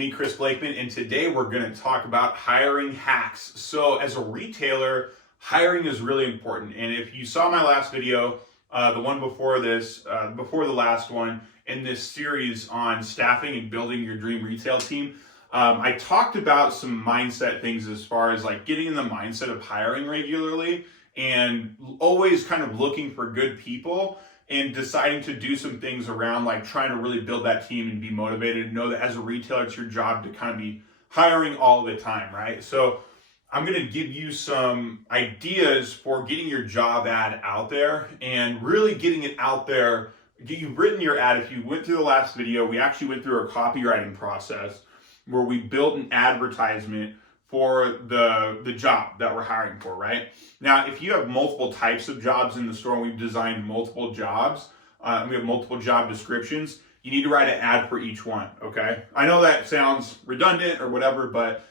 me, Chris Blakeman, and today we're going to talk about hiring hacks. So as a retailer, hiring is really important. And if you saw my last video, the one before this, before the last one in this series on staffing and building your dream retail team, I talked about some mindset things as far as like getting in the mindset of hiring regularly and always kind of looking for good people and deciding to do some things around like trying to really build that team and be motivated and know that as a retailer, it's your job to kind of be hiring all the time, right? So I'm going to give you some ideas for getting your job ad out there and really getting it out there. You've written your ad. If you went through the last video, we actually went through a copywriting process where we built an advertisement for the job that we're hiring for, right? Now, if you have multiple types of jobs in the store and we've designed multiple jobs, we have multiple job descriptions, you need to write an ad for each one, okay? I know that sounds redundant or whatever, but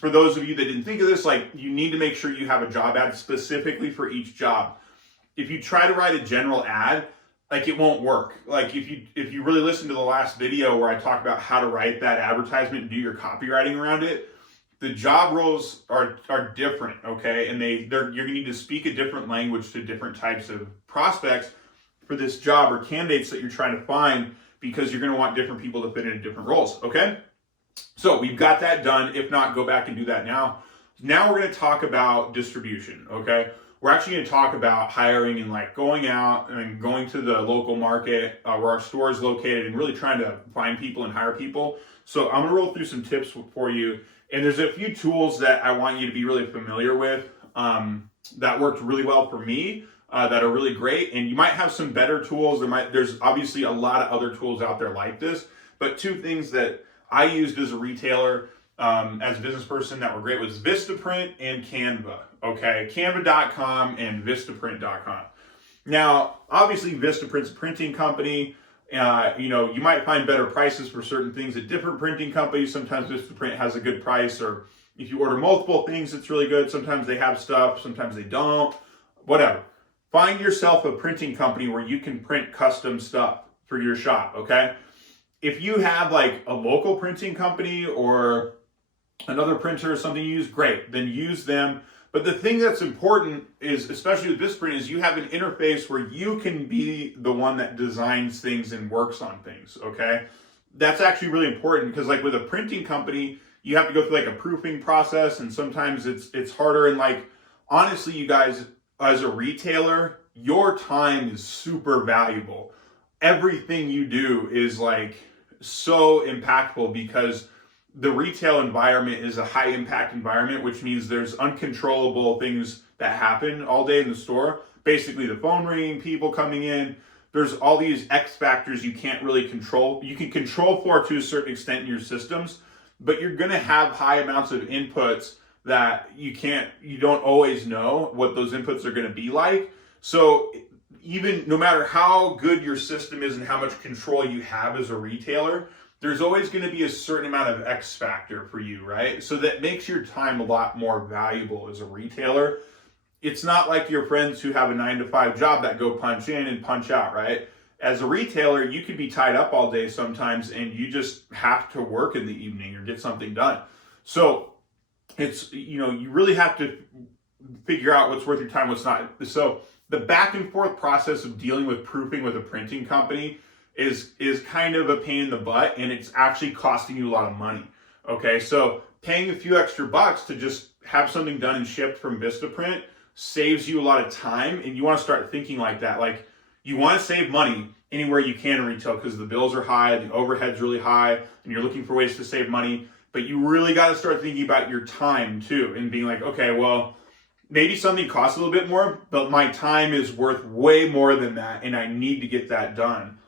for those of you that didn't think of this, like you need to make sure you have a job ad specifically for each job. If you try to write a general ad, like it won't work. Like if you really listen to the last video where I talk about how to write that advertisement and do your copywriting around it, the job roles are different, okay? And you're gonna need to speak a different language to different types of prospects for this job or candidates that you're trying to find because you're gonna want different people to fit into different roles, okay? So we've got that done. If not, go back and do that now. Now we're gonna talk about distribution, okay? We're actually gonna talk about hiring and like going out and going to the local market where our store is located and really trying to find people and hire people. So I'm gonna roll through some tips for you. And there's a few tools that I want you to be really familiar with that worked really well for me, that are really great. And you might have some better tools. There's obviously a lot of other tools out there like this, but two things that I used as a retailer, as a business person that were great was Vistaprint and Canva, okay? Canva.com and Vistaprint.com. Now, obviously Vistaprint's a printing company. You might find better prices for certain things at different printing companies. Sometimes Vistaprint has a good price, or if you order multiple things, it's really good. Sometimes they have stuff, sometimes they don't, whatever. Find yourself a printing company where you can print custom stuff for your shop, okay? If you have like a local printing company or another printer or something you use, great, then use them. But the thing that's important is, especially with Vistaprint, is you have an interface where you can be the one that designs things and works on things, okay? That's actually really important because like with a printing company, you have to go through like a proofing process and sometimes it's harder. And like, honestly, you guys, as a retailer, your time is super valuable. Everything you do is like so impactful because the retail environment is a high impact environment, which means there's uncontrollable things that happen all day in the store. Basically the phone ringing, people coming in, there's all these X factors you can't really control. You can control for to a certain extent in your systems, but you're gonna have high amounts of inputs that you don't always know what those inputs are gonna be like. So even no matter how good your system is and how much control you have as a retailer, there's always going to be a certain amount of X factor for you, right? So that makes your time a lot more valuable as a retailer. It's not like your friends who have a 9-to-5 job that go punch in and punch out, right? As a retailer, you could be tied up all day sometimes and you just have to work in the evening or get something done. So it's, you really have to figure out what's worth your time, what's not. So the back and forth process of dealing with proofing with a printing company is kind of a pain in the butt, and it's actually costing you a lot of money, okay? So paying a few extra bucks to just have something done and shipped from Vistaprint saves you a lot of time, and you wanna start thinking like that. Like, you wanna save money anywhere you can in retail because the bills are high, the overhead's really high, and you're looking for ways to save money, but you really gotta start thinking about your time too, and being like, okay, well, maybe something costs a little bit more, but my time is worth way more than that, and I need to get that done.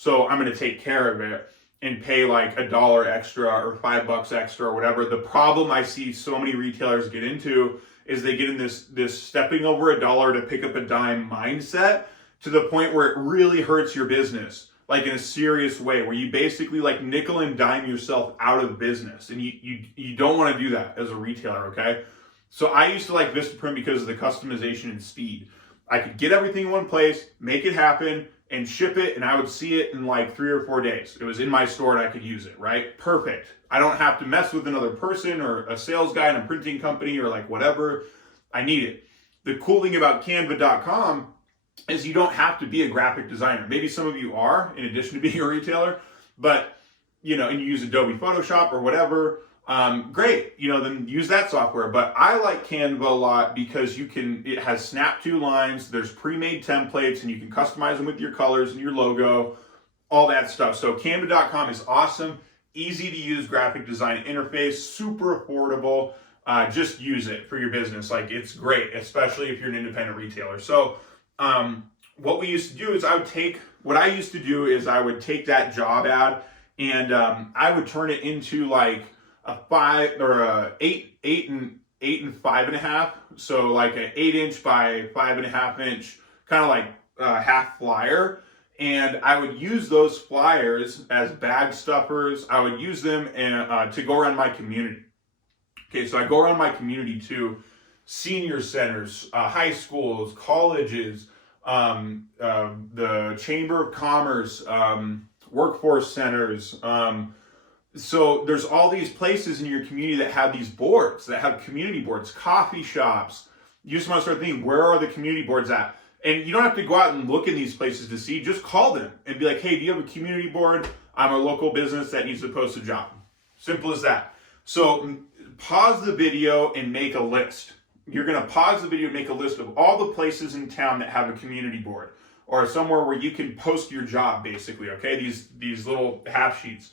So I'm going to take care of it and pay like $1 extra or $5 extra or whatever. The problem I see so many retailers get into is they get in this stepping over $1 to pick up a dime mindset to the point where it really hurts your business, like in a serious way, where you basically like nickel and dime yourself out of business. And you don't want to do that as a retailer, okay? So I used to like Vistaprint because of the customization and speed. I could get everything in one place, make it happen, and ship it, and I would see it in like 3 or 4 days. It was in my store and I could use it, right? Perfect. I don't have to mess with another person or a sales guy in a printing company or like whatever. I need it. The cool thing about Canva.com is you don't have to be a graphic designer. Maybe some of you are, in addition to being a retailer, but and you use Adobe Photoshop or whatever, great, then use that software. But I like Canva a lot because it has snap to lines, there's pre-made templates, and you can customize them with your colors and your logo, all that stuff. So Canva.com is awesome, easy to use graphic design interface, super affordable. Just use it for your business. Like, it's great, especially if you're an independent retailer. So what we used to do is I would take that job ad and I would turn it into like a 5 or a 8 and 5.5. So like an 8-inch by 5.5-inch, kind of like half flyer. And I would use those flyers as bag stuffers. I would use them to go around my community. Okay, so I go around my community to senior centers, high schools, colleges, the Chamber of Commerce, workforce centers. So there's all these places in your community that have these boards, that have community boards, coffee shops. You just want to start thinking, where are the community boards at? And you don't have to go out and look in these places to see, just call them and be like, hey, do you have a community board? I'm a local business that needs to post a job. Simple as that. So pause the video and make a list. You're going to pause the video and make a list of all the places in town that have a community board or somewhere where you can post your job, basically, okay? These little half sheets.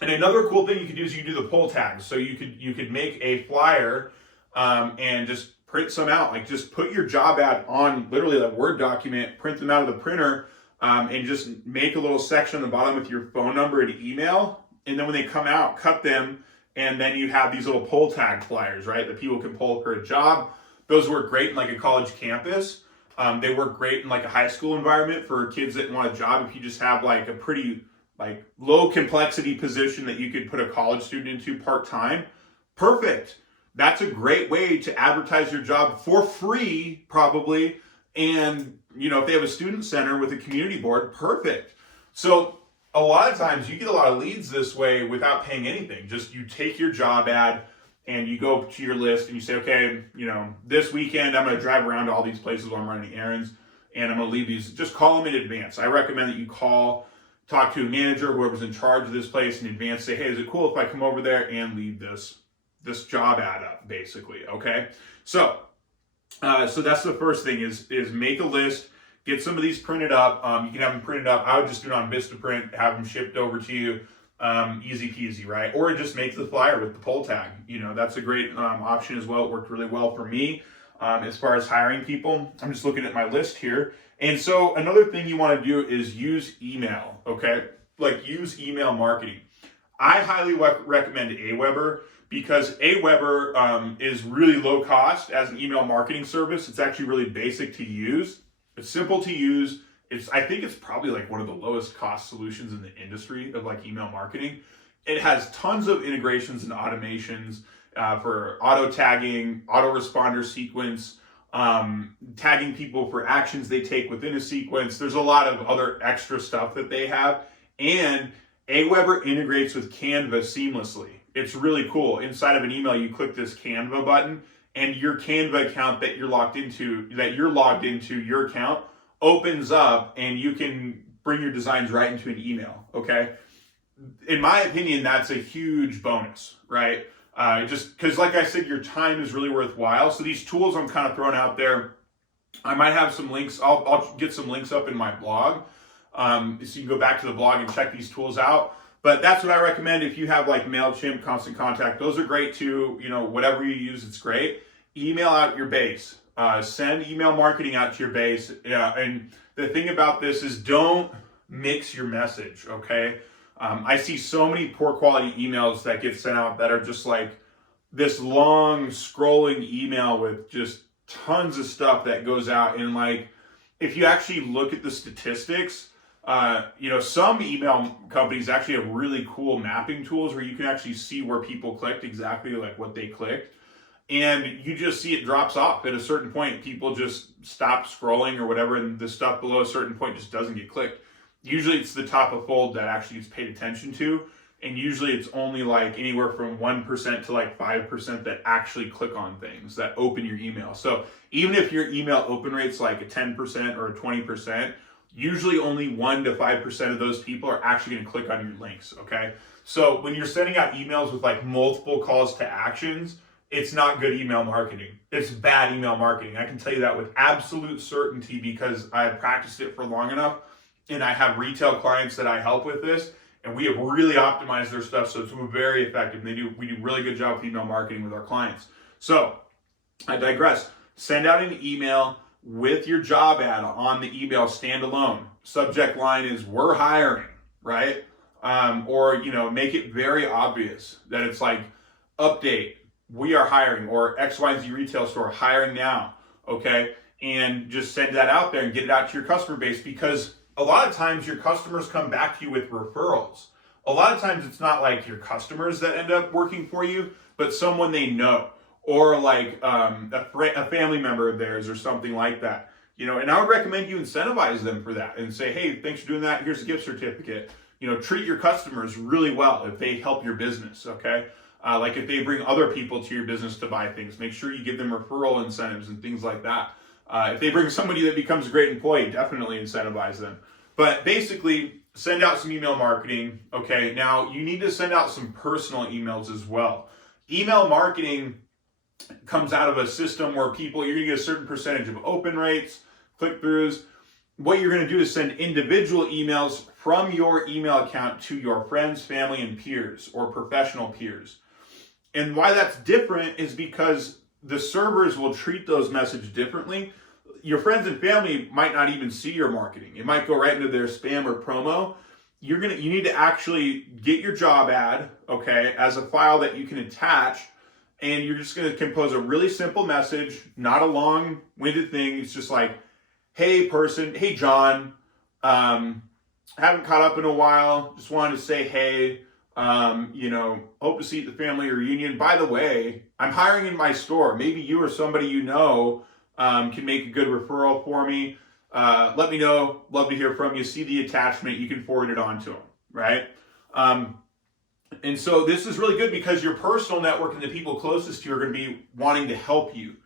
And another cool thing you could do is you do the pull tags. So you could make a flyer and just print some out. Like, just put your job ad on literally a Word document, print them out of the printer, and just make a little section on the bottom with your phone number and email. And then when they come out, cut them, and then you have these little pull tag flyers, right, that people can pull for a job. Those work great in like a college campus. They work great in like a high school environment for kids that want a job. If you just have like a pretty like low complexity position that you could put a college student into part-time, perfect. That's a great way to advertise your job for free, probably. And if they have a student center with a community board, perfect. So a lot of times you get a lot of leads this way without paying anything. Just you take your job ad and you go to your list and you say, okay, this weekend I'm going to drive around to all these places while I'm running errands, and I'm going to leave these. Just call them in advance. I recommend that you talk to a manager, whoever's in charge of this place in advance. Say, hey, is it cool if I come over there and leave this job ad up, basically? Okay, so that's the first thing is make a list. Get some of these printed up. You can have them printed up. I would just do it on Vistaprint, have them shipped over to you. Easy peasy, right? Or just make the flyer with the pull tag. That's a great option as well. It worked really well for me as far as hiring people. I'm just looking at my list here. And so another thing you want to do is use email, okay? Like, use email marketing. I highly recommend Aweber because Aweber is really low cost as an email marketing service. It's actually really basic to use. It's simple to use. I think it's probably like one of the lowest cost solutions in the industry of like email marketing. It has tons of integrations and automations for auto tagging, autoresponder sequence, tagging people for actions they take within a sequence. There's a lot of other extra stuff that they have. And Aweber integrates with Canva seamlessly. It's really cool. Inside of an email, you click this Canva button, and your Canva account that you're logged into, your account opens up, and you can bring your designs right into an email, okay? In my opinion, that's a huge bonus, right? Just because, like I said, your time is really worthwhile. So these tools I'm kind of throwing out there, I might have some links. I'll get some links up in my blog. So you can go back to the blog and check these tools out. But that's what I recommend. If you have like MailChimp, Constant Contact, those are great too. Whatever you use, it's great. Email out your base. Send email marketing out to your base. And the thing about this is, don't mix your message, okay? I see so many poor quality emails that get sent out that are just like this long scrolling email with just tons of stuff that goes out. And like, if you actually look at the statistics, some email companies actually have really cool mapping tools where you can actually see where people clicked, exactly like what they clicked. and you just see it drops off at a certain point. People just stop scrolling or whatever, and the stuff below a certain point just doesn't get clicked. Usually it's the top of fold that actually gets paid attention to, and usually it's only like anywhere from 1% to like 5% that actually click on things, that open your email. So even if your email open rate's like a 10% or a 20%, usually only 1 to 5% of those people are actually going to click on your links, okay? So when you're sending out emails with like multiple calls to actions, it's not good email marketing. It's bad email marketing. I can tell you that with absolute certainty because I have practiced it for long enough, and I have retail clients that I help with this, and we have really optimized their stuff, so it's very effective. We do a really good job with email marketing with our clients. So I digress. Send out an email with your job ad on the email standalone. Subject line is "we're hiring," right? Or make it very obvious that it's like update, we are hiring, or XYZ retail store hiring now, okay? And just send that out there and get it out to your customer base, because a lot of times your customers come back to you with referrals. A lot of times it's not like your customers that end up working for you, but someone they know, or like a family member of theirs or something like that. And I would recommend you incentivize them for that and say, hey, thanks for doing that. Here's a gift certificate. Treat your customers really well if they help your business, okay? Like if they bring other people to your business to buy things, make sure you give them referral incentives and things like that. If they bring somebody that becomes a great employee, definitely incentivize them. But basically, send out some email marketing, okay? Now, you need to send out some personal emails as well. Email marketing comes out of a system where you're going to get a certain percentage of open rates, click-throughs. What you're going to do is send individual emails from your email account to your friends, family, and peers, or professional peers. And why that's different is because the servers will treat those messages differently. Your friends and family might not even see your marketing. It might go right into their spam or promo. You need to actually get your job ad, okay, as a file that you can attach, and you're just going to compose a really simple message, not a long-winded thing. It's just like, hey person, hey John, haven't caught up in a while, just wanted to say hey, hope to see you at the family reunion. By the way, I'm hiring in my store. Maybe you or somebody can make a good referral for me. Let me know. Love to hear from you. See the attachment. You can forward it on to them, right? And so this is really good because your personal network and the people closest to you are going to be wanting to help you.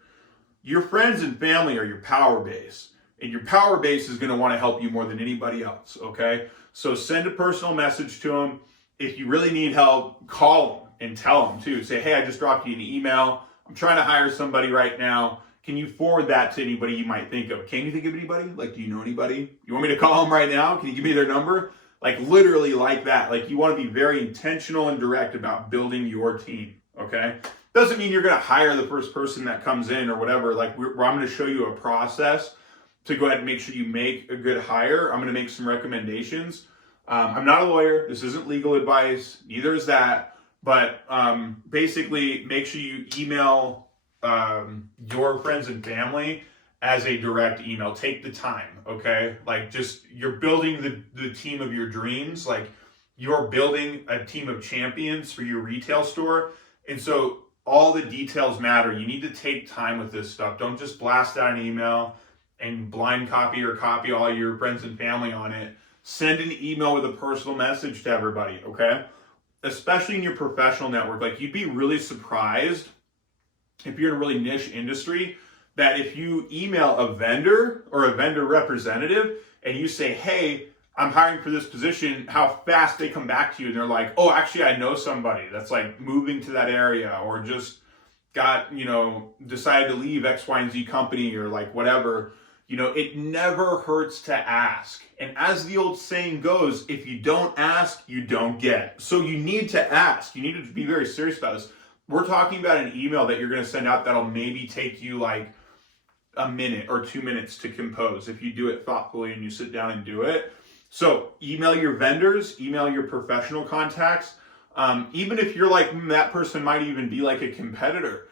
Your friends and family are your power base, and your power base is going to want to help you more than anybody else, okay? So send a personal message to them. If you really need help, call them and tell them too. Say, hey, I just dropped you an email. I'm trying to hire somebody right now. Can you forward that to anybody you might think of? Can you think of anybody? Like, do you know anybody? You want me to call them right now? Can you give me their number? Like, literally like that. Like, you want to be very intentional and direct about building your team, okay? Doesn't mean you're going to hire the first person that comes in or whatever. Like, I'm going to show you a process to go ahead and make sure you make a good hire. I'm going to make some recommendations. I'm not a lawyer. This isn't legal advice. Neither is that. But basically, make sure you email your friends and family as a direct email. Take the time, okay? Like, you're building the team of your dreams. Like, you're building a team of champions for your retail store. And so all the details matter. You need to take time with this stuff. Don't just blast out an email and blind copy or copy all your friends and family on it. Send an email with a personal message to everybody, okay? Especially in your professional network. Like, you'd be really surprised if you're in a really niche industry that if you email a vendor or a vendor representative and you say, hey, I'm hiring for this position, how fast they come back to you and they're like, oh, actually I know somebody that's like moving to that area or just got, decided to leave X, Y, and Z company or like whatever. It never hurts to ask. And as the old saying goes, if you don't ask, you don't get. So you need to ask. You need to be very serious about this. We're talking about an email that you're going to send out that'll maybe take you like a minute or 2 minutes to compose if you do it thoughtfully and you sit down and do it. So email your vendors, email your professional contacts. Even if you're like, that person might even be like a competitor.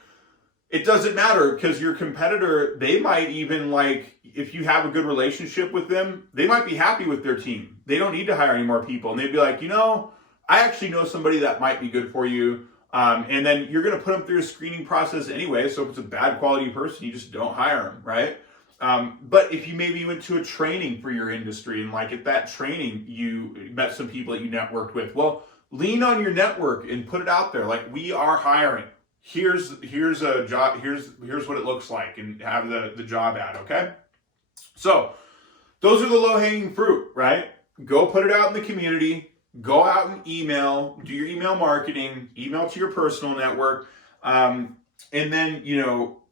It doesn't matter because your competitor, they might even like, if you have a good relationship with them, they might be happy with their team. They don't need to hire any more people. And they'd be like, I actually know somebody that might be good for you. And then you're going to put them through a screening process anyway. So if it's a bad quality person, you just don't hire them, right? But if you maybe went to a training for your industry and like at that training, you met some people that you networked with, well, lean on your network and put it out there. Like, we are hiring. Here's a job. Here's what it looks like, and have the job ad. Okay. So those are the low hanging fruit, right? Go put it out in the community. Go out and email, do your email marketing, email to your personal network. And then,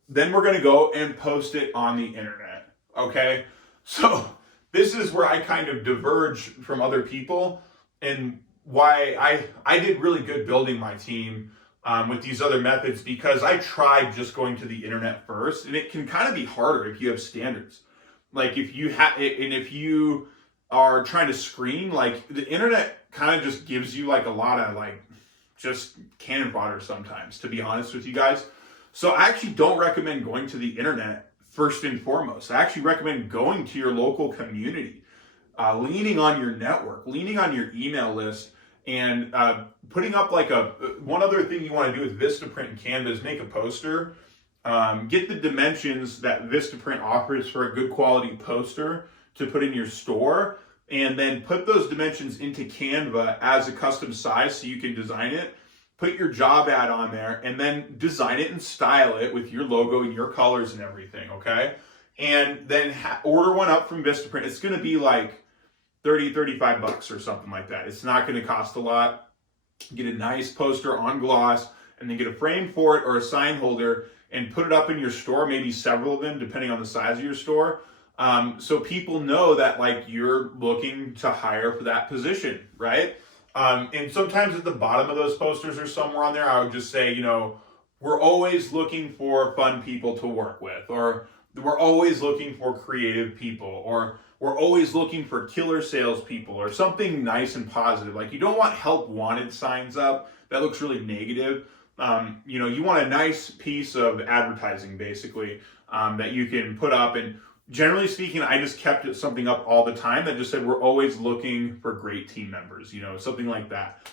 then we're going to go and post it on the internet. Okay. So this is where I kind of diverge from other people, and why I did really good building my team with these other methods, because I tried just going to the internet first, and it can kind of be harder if you have standards. Like if you are trying to screen, like the internet kind of just gives you like a lot of like just cannon fodder sometimes, to be honest with you guys. So I actually don't recommend going to the internet first and foremost. I actually recommend going to your local community, leaning on your network, leaning on your email list, and putting up like one other thing you want to do with Vistaprint and Canva is make a poster. Get the dimensions that Vistaprint offers for a good quality poster to put in your store, and then put those dimensions into Canva as a custom size so you can design it. Put your job ad on there, and then design it and style it with your logo and your colors and everything, okay? And then order one up from Vistaprint. It's going to be like $35 or something like that. It's not going to cost a lot. Get a nice poster on gloss, and then get a frame for it or a sign holder, and put it up in your store, maybe several of them, depending on the size of your store. So people know that like you're looking to hire for that position, right? And sometimes at the bottom of those posters or somewhere on there, I would just say, we're always looking for fun people to work with, or we're always looking for creative people, or we're always looking for killer salespeople, or something nice and positive. Like, you don't want help wanted signs up. That looks really negative. You want a nice piece of advertising, basically, that you can put up. And generally speaking, I just kept something up all the time that just said, we're always looking for great team members, something like that.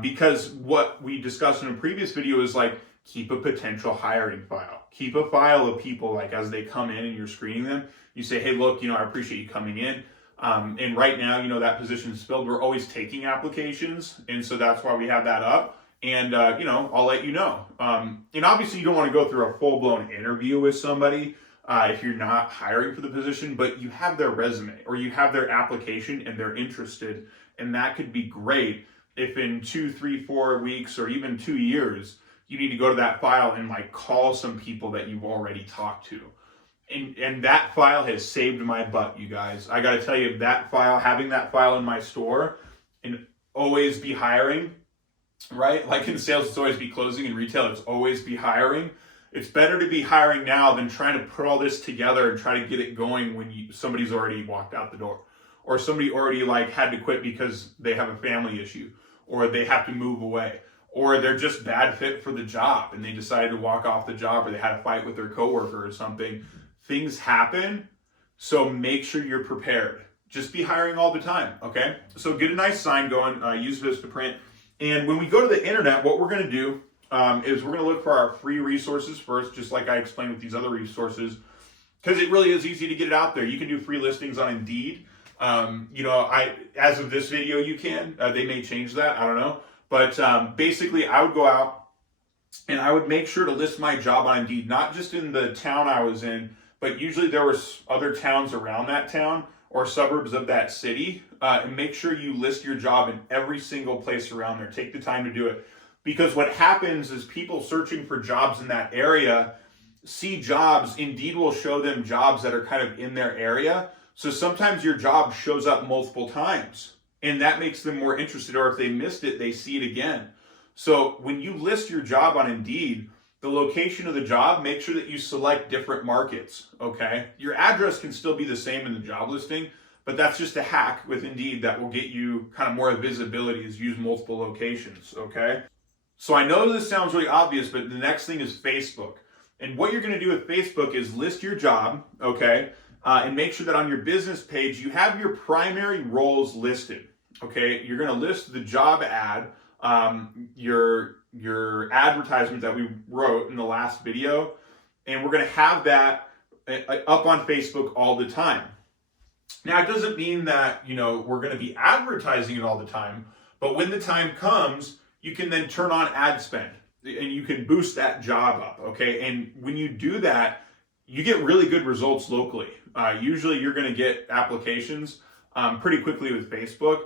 Because what we discussed in a previous video is like, keep a potential hiring file. Keep a file of people, like as they come in and you're screening them, you say, hey, look, I appreciate you coming in. And right now, that position is filled. We're always taking applications. And so that's why we have that up. And, I'll let you know. And obviously you don't want to go through a full-blown interview with somebody if you're not hiring for the position, but you have their resume or you have their application and they're interested. And that could be great if in 2, 3, 4 weeks or even 2 years, you need to go to that file and like call some people that you've already talked to. And that file has saved my butt, you guys. I got to tell you, that file, having that file in my store and always be hiring, right? Like in sales, it's always be closing. In retail, it's always be hiring. It's better to be hiring now than trying to put all this together and try to get it going when somebody's already walked out the door, or somebody already like had to quit because they have a family issue, or they have to move away, or they're just bad fit for the job and they decided to walk off the job, or they had a fight with their coworker or something. Things happen, so make sure you're prepared. Just be hiring all the time, okay? So get a nice sign going, use Vistaprint. And when we go to the internet, what we're going to do is we're going to look for our free resources first, just like I explained with these other resources, because it really is easy to get it out there. You can do free listings on Indeed. As of this video, you can. They may change that. I don't know. But basically, I would go out and I would make sure to list my job on Indeed, not just in the town I was in, but usually there were other towns around that town or suburbs of that city. And make sure you list your job in every single place around there. Take the time to do it. Because what happens is people searching for jobs in that area see jobs. Indeed will show them jobs that are kind of in their area. So sometimes your job shows up multiple times, and that makes them more interested. Or if they missed it, they see it again. So when you list your job on Indeed, the location of the job, make sure that you select different markets, okay? Your address can still be the same in the job listing, but that's just a hack with Indeed that will get you kind of more visibility, is use multiple locations, okay? So I know this sounds really obvious, but the next thing is Facebook. And what you're going to do with Facebook is list your job, okay? And make sure that on your business page, you have your primary roles listed, okay? You're going to list the job ad, your your advertisement that we wrote in the last video, and we're going to have that up on Facebook all the time. Now, it doesn't mean that, we're going to be advertising it all the time, but when the time comes, you can then turn on ad spend and you can boost that job up, okay? And when you do that, you get really good results locally. Usually you're going to get applications pretty quickly with Facebook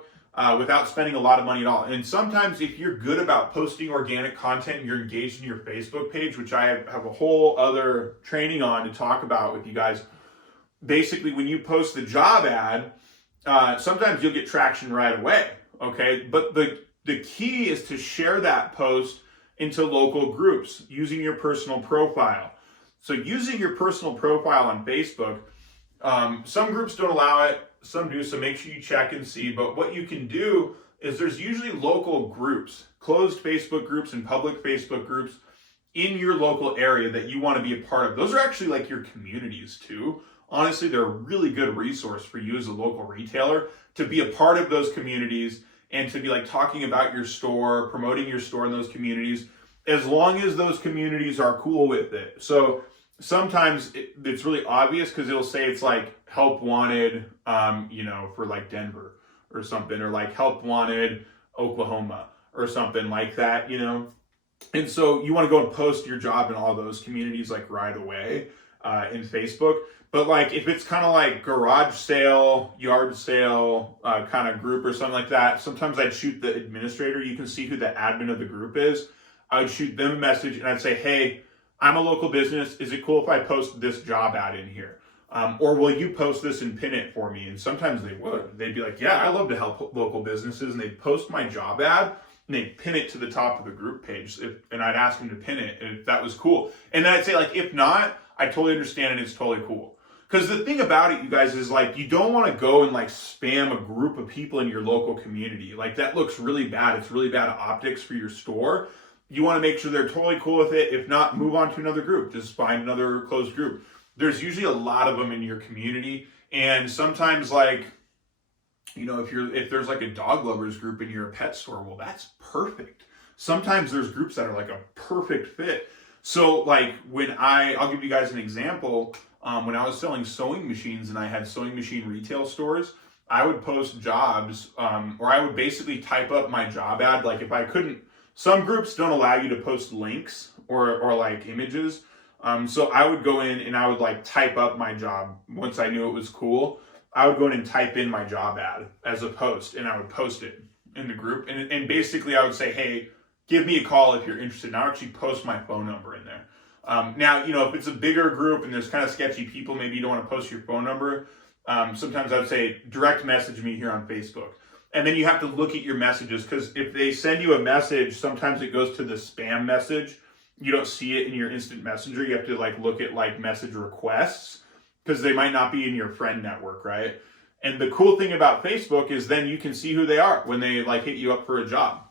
without spending a lot of money at all. And sometimes if you're good about posting organic content and you're engaged in your Facebook page, which I have a whole other training on to talk about with you guys, basically when you post the job ad, sometimes you'll get traction right away, okay? But the key is to share that post into local groups using your personal profile. So using your personal profile on Facebook, some groups don't allow it, some do, so make sure you check and see. But what you can do is there's usually local groups, closed Facebook groups and public Facebook groups in your local area that you want to be a part of. Those are actually like your communities too. Honestly, they're a really good resource for you as a local retailer to be a part of those communities and to be like talking about your store, promoting your store in those communities, as long as those communities are cool with it. So sometimes it's really obvious because it'll say it's like help wanted, for like Denver or something, or like help wanted Oklahoma or something like that, And so you want to go and post your job in all those communities like right away in Facebook. But like if it's kind of like garage sale, yard sale kind of group or something like that, sometimes I'd shoot the administrator. You can see who the admin of the group is. I would shoot them a message and I'd say, hey, I'm a local business. Is it cool if I post this job ad in here? Or will you post this and pin it for me? And sometimes they would. They'd be like, yeah, I love to help local businesses. And they'd post my job ad and they'd pin it to the top of the group page. And I'd ask them to pin it if that was cool. And then I'd say like, if not, I totally understand and it's totally cool. Because the thing about it, you guys, is like you don't want to go and like spam a group of people in your local community. Like that looks really bad. It's really bad optics for your store. You want to make sure they're totally cool with it. If not, move on to another group. Just find another closed group. There's usually a lot of them in your community. And sometimes like, if there's like a dog lovers group in your pet store, well, that's perfect. Sometimes there's groups that are like a perfect fit. So like I'll give you guys an example. When I was selling sewing machines and I had sewing machine retail stores, I would post jobs, or I would basically type up my job ad. Like if I couldn't, some groups don't allow you to post links or like images. So I would go in and I would like type up my job. Once I knew it was cool, I would go in and type in my job ad as a post and I would post it in the group. And basically I would say, hey, give me a call if you're interested. And I would actually post my phone number in there. Now, if it's a bigger group and there's kind of sketchy people, maybe you don't want to post your phone number. Sometimes I would say direct message me here on Facebook. And then you have to look at your messages, because if they send you a message, sometimes it goes to the spam message. You don't see it in your instant messenger. You have to like look at like message requests because they might not be in your friend network, right? And the cool thing about Facebook is then you can see who they are when they like hit you up for a job.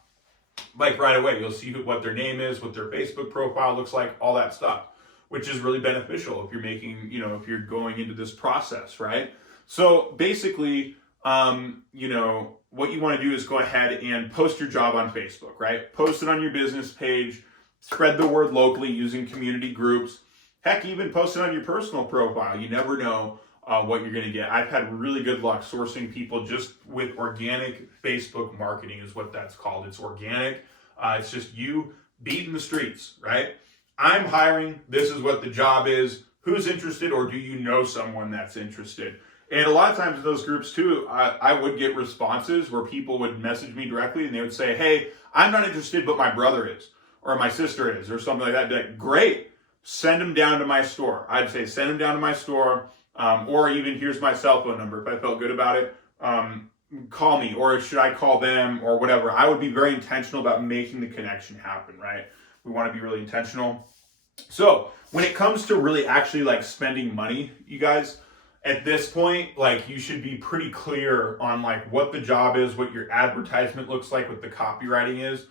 Like right away, you'll see what their name is, what their Facebook profile looks like, all that stuff, which is really beneficial if you're making, if you're going into this process, right? So basically, what you want to do is go ahead and post your job on Facebook, right? Post it on your business page, spread the word locally using community groups. Heck, even post it on your personal profile. You never know what you're going to get. I've had really good luck sourcing people just with organic Facebook marketing is what that's called. It's organic. It's just you beating the streets, right? I'm hiring. This is what the job is. Who's interested, or do you know someone that's interested? And a lot of times in those groups too, I would get responses where people would message me directly and they would say, hey, I'm not interested, but my brother is, or my sister is, or something like that. I'd be like, great, send them down to my store. I'd say, send them down to my store, or even here's my cell phone number. If I felt good about it, call me, or should I call them, or whatever. I would be very intentional about making the connection happen, right? We want to be really intentional. So when it comes to really actually like spending money, you guys, at this point, like you should be pretty clear on like what the job is, what your advertisement looks like, what the copywriting is.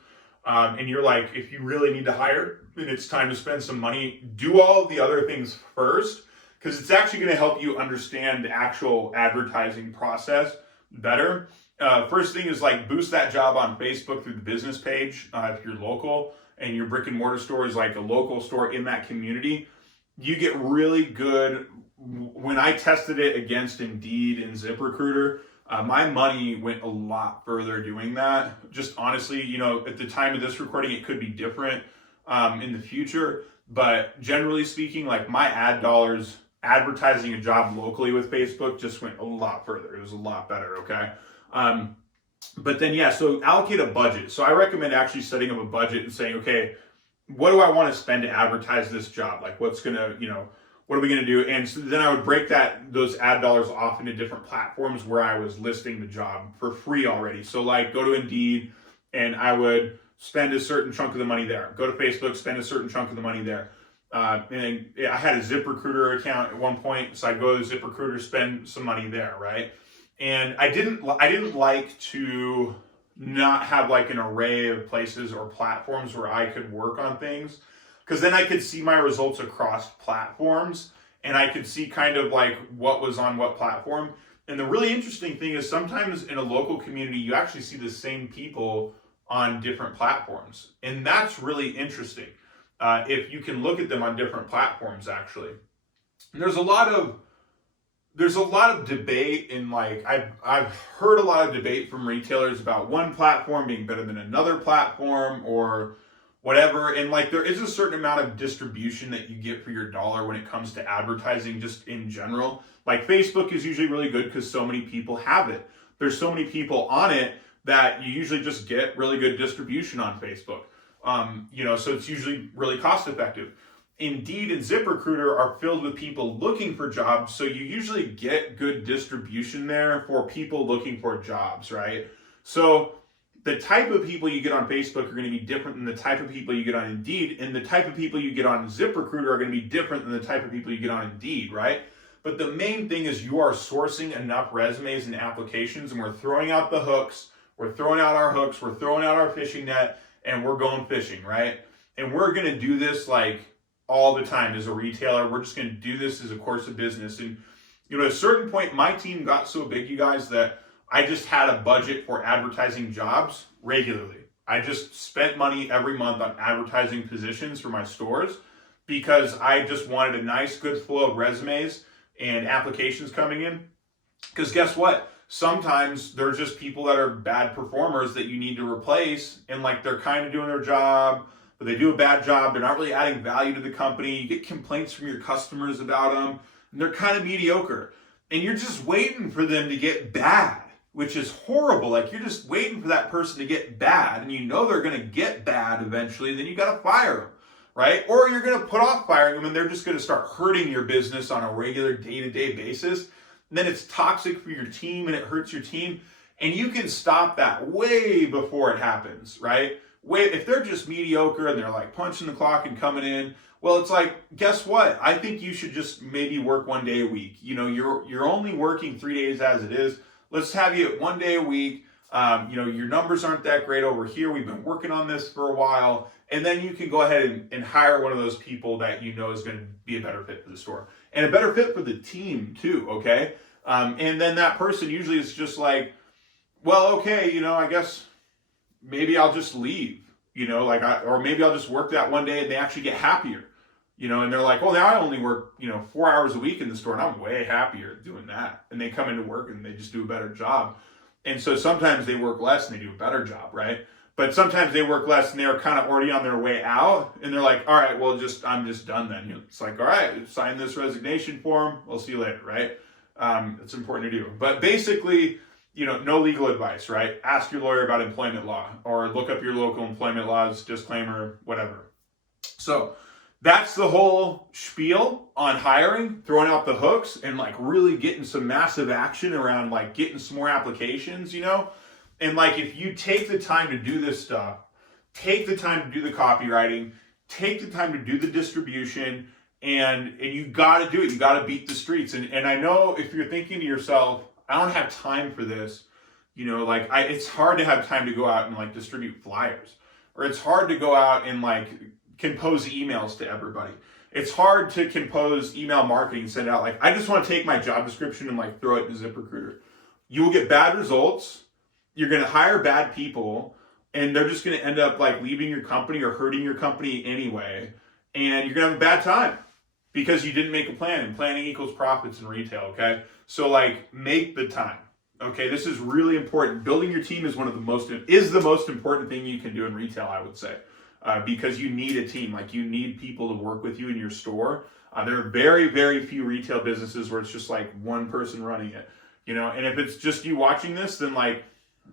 And you're like, if you really need to hire and it's time to spend some money, do all of the other things first, because it's actually going to help you understand the actual advertising process better. First thing is like boost that job on Facebook through the business page if you're local. and your brick and mortar store is like a local store in that community, you get really good. When I tested it against Indeed and ZipRecruiter, my money went a lot further doing that. Just honestly, at the time of this recording, it could be different in the future. But generally speaking, like my ad dollars advertising a job locally with Facebook just went a lot further. It was a lot better, okay? But then, yeah, so allocate a budget. So I recommend actually setting up a budget and saying, okay, what do I want to spend to advertise this job? Like what's going to, what are we going to do? And so then I would break those ad dollars off into different platforms where I was listing the job for free already. So like go to Indeed and I would spend a certain chunk of the money there. Go to Facebook, spend a certain chunk of the money there. And I had a ZipRecruiter account at one point, so I'd go to ZipRecruiter, spend some money there, right? And I didn't like to not have like an array of places or platforms where I could work on things, because then I could see my results across platforms and I could see kind of like what was on what platform. And the really interesting thing is sometimes in a local community, you actually see the same people on different platforms. And that's really interesting. If you can look at them on different platforms, actually. And there's a lot of debate in like, I've heard a lot of debate from retailers about one platform being better than another platform or whatever. And like, there is a certain amount of distribution that you get for your dollar when it comes to advertising, just in general. Like Facebook is usually really good because so many people have it. There's so many people on it that you usually just get really good distribution on Facebook. So it's usually really cost effective. Indeed and ZipRecruiter are filled with people looking for jobs, so you usually get good distribution there for people looking for jobs, right? So the type of people you get on Facebook are going to be different than the type of people you get on Indeed, and the type of people you get on ZipRecruiter are going to be different than the type of people you get on Indeed, right? But the main thing is you are sourcing enough resumes and applications, and we're throwing out the hooks, we're throwing out our hooks, we're throwing out our fishing net, and we're going fishing, right? And we're going to do this like all the time as a retailer. We're just going to do this as a course of business. And, at a certain point, my team got so big, you guys, that I just had a budget for advertising jobs regularly. I just spent money every month on advertising positions for my stores because I just wanted a nice, good flow of resumes and applications coming in. Because guess what? Sometimes they're just people that are bad performers that you need to replace, and like they're kind of doing their job, but they do a bad job. They're not really adding value to the company. You get complaints from your customers about them, and they're kind of mediocre. And you're just waiting for them to get bad, which is horrible. Like you're just waiting for that person to get bad, and you know they're going to get bad eventually, then you got to fire them, right? Or you're going to put off firing them, and they're just going to start hurting your business on a regular day-to-day basis. And then it's toxic for your team and it hurts your team. And you can stop that way before it happens, right? If they're just mediocre and they're like punching the clock and coming in, well, it's like, guess what? I think you should just maybe work 1 day a week. You're only working 3 days as it is. Let's have you 1 day a week. Your numbers aren't that great over here. We've been working on this for a while. And then you can go ahead and hire one of those people that you know is going to be a better fit for the store. And a better fit for the team too, okay? And then that person usually is just like, well, okay, I guess maybe I'll just leave, or maybe I'll just work that 1 day and they actually get happier, and they're like, well, now I only work, 4 hours a week in the store and I'm way happier doing that. And they come into work and they just do a better job. And so sometimes they work less and they do a better job, right? But sometimes they work less and they're kind of already on their way out and they're like, all right, well, I'm just done then. It's like, all right, sign this resignation form. We'll see you later, right? It's important to do. But basically, no legal advice, right? Ask your lawyer about employment law or look up your local employment laws, disclaimer, whatever. So that's the whole spiel on hiring, throwing out the hooks and like really getting some massive action around like getting some more applications, And like, if you take the time to do this stuff, take the time to do the copywriting, take the time to do the distribution, and you got to do it. You got to beat the streets. And I know if you're thinking to yourself, I don't have time for this, it's hard to have time to go out and like distribute flyers, or it's hard to go out and like compose emails to everybody. It's hard to compose email marketing and send out like, I just want to take my job description and like throw it in ZipRecruiter. You will get bad results. You're going to hire bad people, and they're just going to end up like leaving your company or hurting your company anyway, and you're going to have a bad time because you didn't make a plan, and planning equals profits in retail, okay? So like, make the time. Okay, this is really important. Building your team is the most important thing you can do in retail, I would say, because you need a team. Like, you need people to work with you in your store. There are very, very few retail businesses where it's just like one person running it, you know. And if it's just you watching this, then like,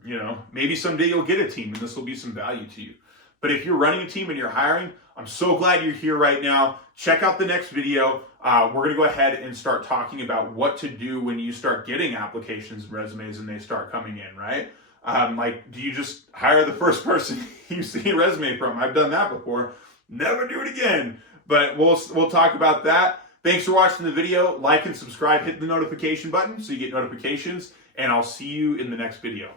you know, maybe someday you'll get a team and this will be some value to you. But if you're running a team and you're hiring, I'm so glad you're here right now. Check out the next video. We're going to go ahead and start talking about what to do when you start getting applications and resumes and they start coming in, right? Like, do you just hire the first person you see a resume from? I've done that before. Never do it again. But we'll talk about that. Thanks for watching the video. Like and subscribe. Hit the notification button so you get notifications. And I'll see you in the next video.